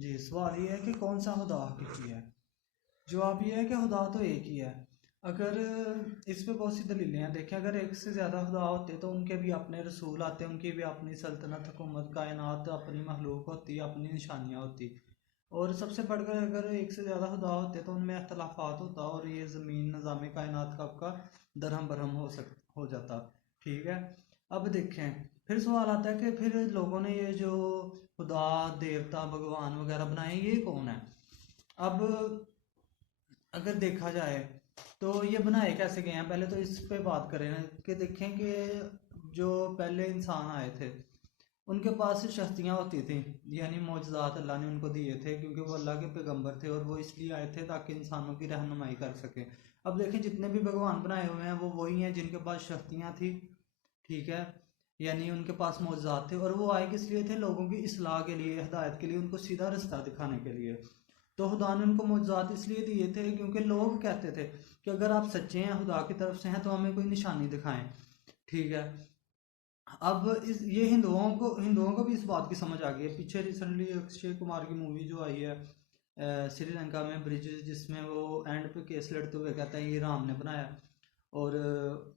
जी, सवाल ये है कि कौन सा खुदा हकीकी है। जवाब ये है कि खुदा तो एक ही है। अगर इस पे बहुत सी दलीलें हैं। देखें, अगर एक से ज़्यादा खुदा होते तो उनके भी अपने रसूल आते, उनकी भी अपनी सल्तनत, हुकूमत, कायनात, अपनी मखलूक होती, अपनी निशानियाँ होती। और सबसे बढ़कर अगर एक से ज़्यादा खुदा होते तो उनमें अख्तलाफात होता और ये ज़मीन निज़ाम कायनात का आपका दरहम बरहम हो जाता। ठीक है। अब देखें, फिर सवाल आता है कि फिर लोगों ने ये जो खुदा, देवता, भगवान वगैरह बनाए, ये कौन है। अब अगर देखा जाए तो ये बनाए कैसे गए हैं। पहले तो इस पे बात करें कि देखें कि जो पहले इंसान आए थे उनके पास शक्तियाँ होती थी, यानी मौजज़ात अल्लाह ने उनको दिए थे, क्योंकि वो अल्लाह के पैगंबर थे और वो इसलिए आए थे ताकि इंसानों की रहनुमाई कर सके। अब देखें, जितने भी भगवान बनाए हुए हैं वो वही हैं जिनके पास शक्तियाँ थी। ठीक है। यानी उनके पास मौजज़ात थे और वो आए किस लिए थे, लोगों की इसलाह के लिए, हिदायत के लिए, उनको सीधा रास्ता दिखाने के लिए। तो खुदा ने उनको मौजज़ात इसलिए दिए थे क्योंकि लोग कहते थे कि अगर आप सच्चे हैं, खुदा की तरफ से हैं, तो हमें कोई निशानी दिखाएं। ठीक है। अब इस ये हिंदुओं को भी इस बात की समझ आ गई है। पीछे रिसेंटली अक्षय कुमार की मूवी जो आई है श्रीलंका में ब्रिज, जिसमें वो एंड पे केस लड़ते हुए कहता है ये राम ने बनाया। और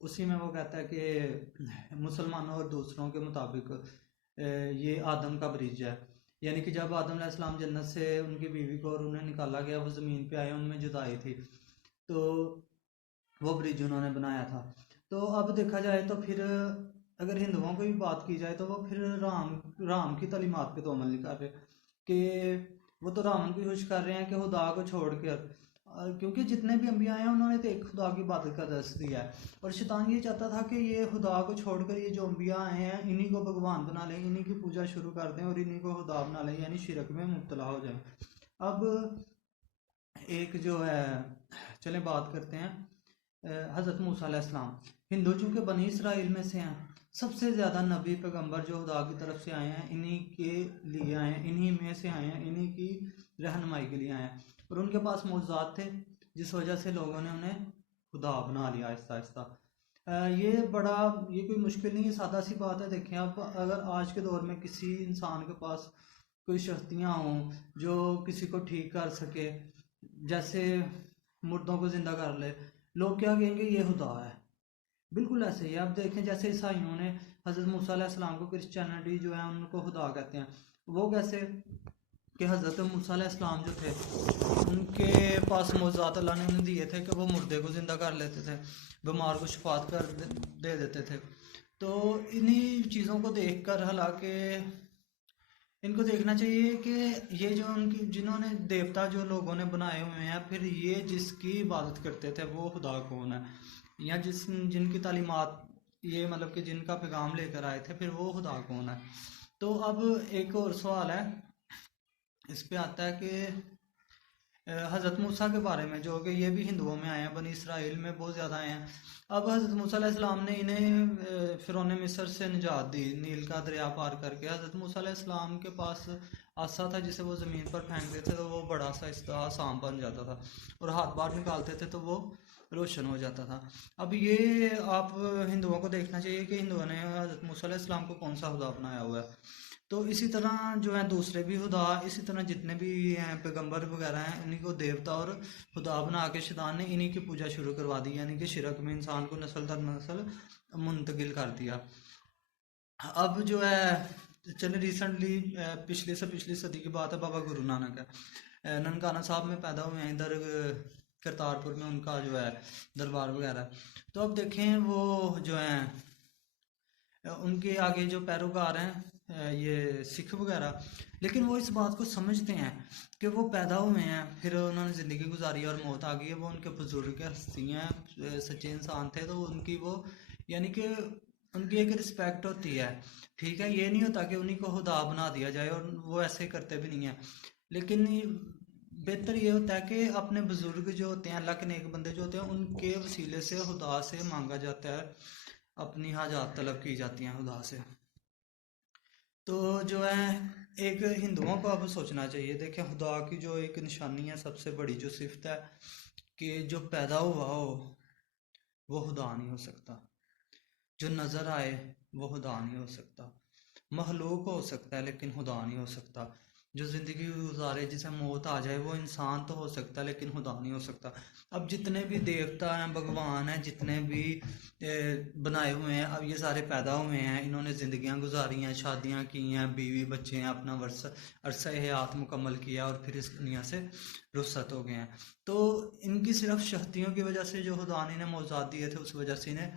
उसी में वो कहता है कि मुसलमानों और दूसरों के मुताबिक ये आदम का ब्रिज है। यानी कि जब आदम अलैहिस्सलाम जन्नत से उनकी बीवी को और उन्हें निकाला गया, वो ज़मीन पे आए, उनमें जुदाई थी, तो वो ब्रिज उन्होंने बनाया था। तो अब देखा जाए तो फिर अगर हिंदुओं की भी बात की जाए तो वो फिर राम राम की तालीमात पे तो अमल नहीं कर रहे, कि वो तो रावण को खुश कर रहे हैं कि खुदा को छोड़ कर, क्योंकि जितने भी अम्बिया हैं उन्होंने तो एक खुदा की इबादत का दर्स दिया है। और शैतान ये चाहता था कि ये खुदा को छोड़कर ये जो अम्बिया आए हैं इन्हीं को भगवान बना लें, इन्हीं की पूजा शुरू कर दें और इन्हीं को खुदा बना लें, यानी शिरक में मुब्तला हो जाए। अब एक जो है, चलें बात करते हैं हज़रत मूसा अलैहिस्सलाम। हिंदू चूँकि बनी इसराइल में से हैं, सबसे ज़्यादा नबी पैगंबर जो खुदा की तरफ से आए हैं इन्हीं के लिए आए हैं, इन्हीं में से आए हैं, इन्हीं की रहनुमाई के लिए आए हैं। और उनके पास मौजूद थे, जिस वजह से लोगों ने उन्हें खुदा बना लिया आहिस्ता आहिस्ता। ये कोई मुश्किल नहीं है, सादा सी बात है। देखें, आप अगर आज के दौर में किसी इंसान के पास कोई शक्तियाँ हों जो किसी को ठीक कर सके, जैसे मुर्दों को जिंदा कर ले, लोग क्या कहेंगे, ये खुदा है। बिल्कुल ऐसे ही आप देखें, जैसे ईसाइयों ने हज़रत मूसा अलैहिस्सलाम को, क्रिश्चियनिटी जो है उनको खुदा कहते हैं। वो कैसे कि हज़रत मूसा अलैहिस्सलाम जो थे उनके पास मौजूद अल्लाह ने उन्हें दिए थे कि वो मुर्दे को ज़िंदा कर लेते थे, बीमार को शफात दे देते थे। तो इन्हीं चीज़ों को देख कर, हालांकि इनको देखना चाहिए कि ये जो उनकी जिन्होंने देवता जो लोगों ने बनाए हुए हैं, फिर ये जिसकी इबादत करते थे वो खुदा कौन है, या जिनकी तालीमात, ये मतलब कि जिनका पैगाम लेकर आए थे, फिर वो खुदा कौन है। तो अब एक और सवाल है, इस पे आता है कि हज़रत मूसा के बारे में, जो कि ये भी हिंदुओं में आए हैं, बनी इसराइल में बहुत ज़्यादा आए हैं। अब हज़रत मूसा अलैहिस्सलाम ने इन्हें फ़िरौन मिस्र से निजात दी, नील का दरिया पार करके। हज़रत मूसा अलैहिस्सलाम के पास आसा था जिसे वो ज़मीन पर फेंक देते तो वो बड़ा सा इसका सांप बन जाता था, और हाथ बाहर निकालते थे तो वो रोशन हो जाता था। अब ये आप हिंदुओं को देखना चाहिए कि हिंदुओं ने हज़रत मूसा अलैहिस्सलाम को कौन सा खुदा बनाया हुआ है। तो इसी तरह जो है दूसरे भी खुदा, इसी तरह जितने भी हैं पैगंबर वगैरह हैं, इन्हीं को देवता और खुदा बना के शैतान ने इन्हीं की पूजा शुरू करवा दी, यानी कि शिरक में इंसान को नस्ल दर नस्ल मुंतकिल कर दिया। अब जो है, चले रिसेंटली पिछली सदी की बात है, बाबा गुरु नानक है, ननकाना साहब में पैदा हुए हैं, इधर करतारपुर में उनका जो है दरबार वगैरह। तो अब देखें, वो जो है उनके आगे जो पैरोकार हैं ये सिख वगैरह, लेकिन वो इस बात को समझते हैं कि वो पैदा हुए हैं, फिर उन्होंने ज़िंदगी गुजारी और मौत आ गई है, वो उनके बुजुर्ग हस्ती हैं, सच्चे इंसान थे, तो उनकी वो, यानी कि उनकी एक रिस्पेक्ट होती है। ठीक है, ये नहीं होता कि उन्हीं को खुदा बना दिया जाए, और वो ऐसे करते भी नहीं है। लेकिन बेहतर ये होता है कि अपने बुजुर्ग जो होते हैं, अल्लाह के नेक बंदे जो होते हैं, उनके वसीले से खुदा से मांगा जाता है, अपनी हाजात तलब की जाती हैं खुदा से। तो जो है, एक हिंदुओं को अब सोचना चाहिए। देखें, खुदा की जो एक निशानी है, सबसे बड़ी जो सिफत है, कि जो पैदा हुआ हो वो खुदा नहीं हो सकता, जो नज़र आए वो खुदा नहीं हो सकता, मखलूक हो सकता है लेकिन खुदा नहीं हो सकता। जो ज़िंदगी गुजारे, जिसे मौत आ जाए, वो इंसान तो हो सकता है लेकिन खुदा नहीं हो सकता। अब जितने भी देवता हैं, भगवान हैं, जितने भी बनाए हुए हैं, अब ये सारे पैदा हुए हैं, इन्होंने ज़िंदगियां गुजारी हैं, शादियां की हैं, बीवी बच्चे हैं, अपना अरसा हयात मुकम्मल किया और फिर इस दुनिया से रुखसत हो गए हैं। तो इनकी सिर्फ शक्तियों की वजह से जो खुदा ने इन्हें मौज़ात दिए थे, उस वजह से इन्हें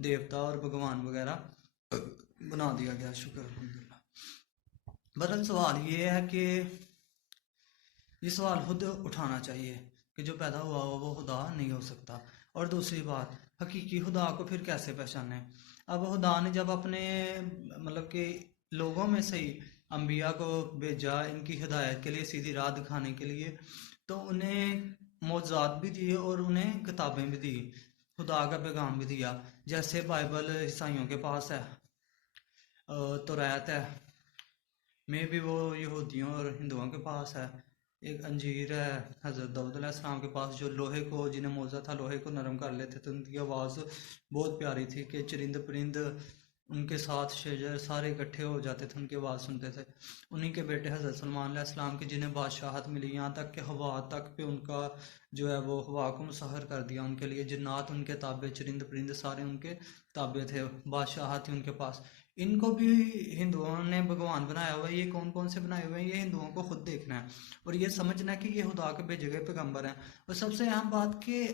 देवता और भगवान वगैरह बना दिया गया। शुक्र अल्हम्दुलिल्लाह। बहरहाल सवाल ये है कि ये सवाल खुद उठाना चाहिए कि जो पैदा हुआ हो वो खुदा नहीं हो सकता। और दूसरी बात, हकीकी खुदा को फिर कैसे पहचाने? अब खुदा ने जब अपने मतलब कि लोगों में से ही अम्बिया को भेजा इनकी हिदायत के लिए, सीधी राह दिखाने के लिए, तो उन्हें मौज़ात भी दिए और उन्हें किताबें भी दी, खुदा का पैगाम भी दिया। जैसे बाइबल ईसाइयों के पास है, तौरात है, में भी वो यहूदियों और हिंदुओं के पास है। एक अंजीर है हज़रत दाऊद अलैहिस्सलाम के पास, जो लोहे को, जिन्हें मौजा था लोहे को नरम कर लेते थे। उनकी आवाज़ बहुत प्यारी थी कि चरिंद परिंद उनके साथ शेजर सारे इकट्ठे हो जाते थे, उनकी आवाज़ सुनते थे। उन्हीं के बेटे हज़रत सलमान अलैहिस्सलाम की, जिन्हें बादशाहत मिली, यहाँ तक कि हवा तक पे उनका जो है वो हवा को मुसहर कर दिया उनके लिए। जिन्नात उनके ताबे, चरिंद परिंद सारे उनके ताबे थे, बादशाहत थी उनके पास। इनको भी हिंदुओं ने भगवान बनाया हुआ है। ये कौन कौन से बनाए हुए हैं, ये हिंदुओं को खुद देखना है और ये समझना है कि ये खुदा के भेजे गए पैगंबर हैं। और सबसे अहम बात कि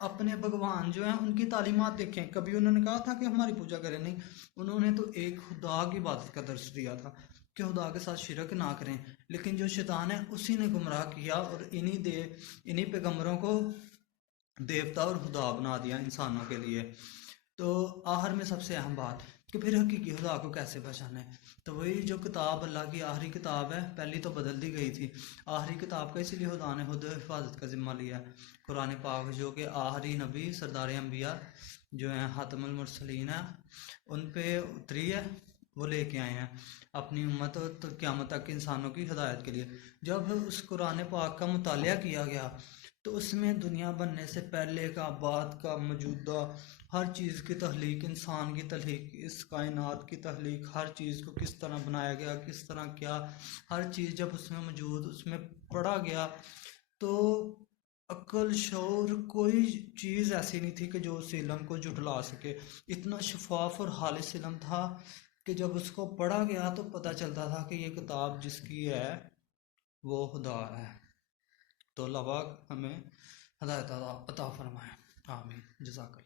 अपने भगवान जो हैं उनकी तालीमात देखें। कभी उन्होंने कहा था कि हमारी पूजा करें? नहीं, उन्होंने तो एक खुदा की इबादत का दर्श दिया था कि खुदा के साथ शिरक ना करें। लेकिन जो शैतान है उसी ने गुमराह किया और इन्हीं पैगंबरों को देवता और खुदा बना दिया इंसानों के लिए। तो आखिर में सबसे अहम बात कि फिर हकीकी खुदा को कैसे पहचाने? तो वही जो किताब अल्लाह की आखिरी किताब है, पहली तो बदल दी गई थी, आखिरी किताब का इसीलिए खुदा ने खुद हिफाजत का ज़िम्मा लिया है। कुरान पाक जो कि आखिरी नबी सरदार अंबिया जो हैं खातमुल मुरसलीन है, उन पे उतरी है, वो लेके आए हैं अपनी उम्मत तो क़यामत तक इंसानों की हिदायत के लिए। जब उस कुरान पाक का मुतालिया किया गया तो उसमें दुनिया बनने से पहले का, बाद का, मौजूदा हर चीज़ की तख्लीक, इंसान की तख्लीक, इस कायनात की तख्लीक, हर चीज़ को किस तरह बनाया गया, किस तरह क्या, हर चीज़ जब उसमें मौजूद, उसमें पढ़ा गया, तो अक्ल शऊर कोई चीज़ ऐसी नहीं थी कि जो उस इल्म को जुटला सके। इतना शफाफ और खालिस इल्म था कि जब उसको पढ़ा गया तो पता चलता था कि ये किताब जिसकी है वो खुदा है। तो अल्लाह पाक हमें हदायत अता फरमाए। आमीन। जज़ाकल्लाह।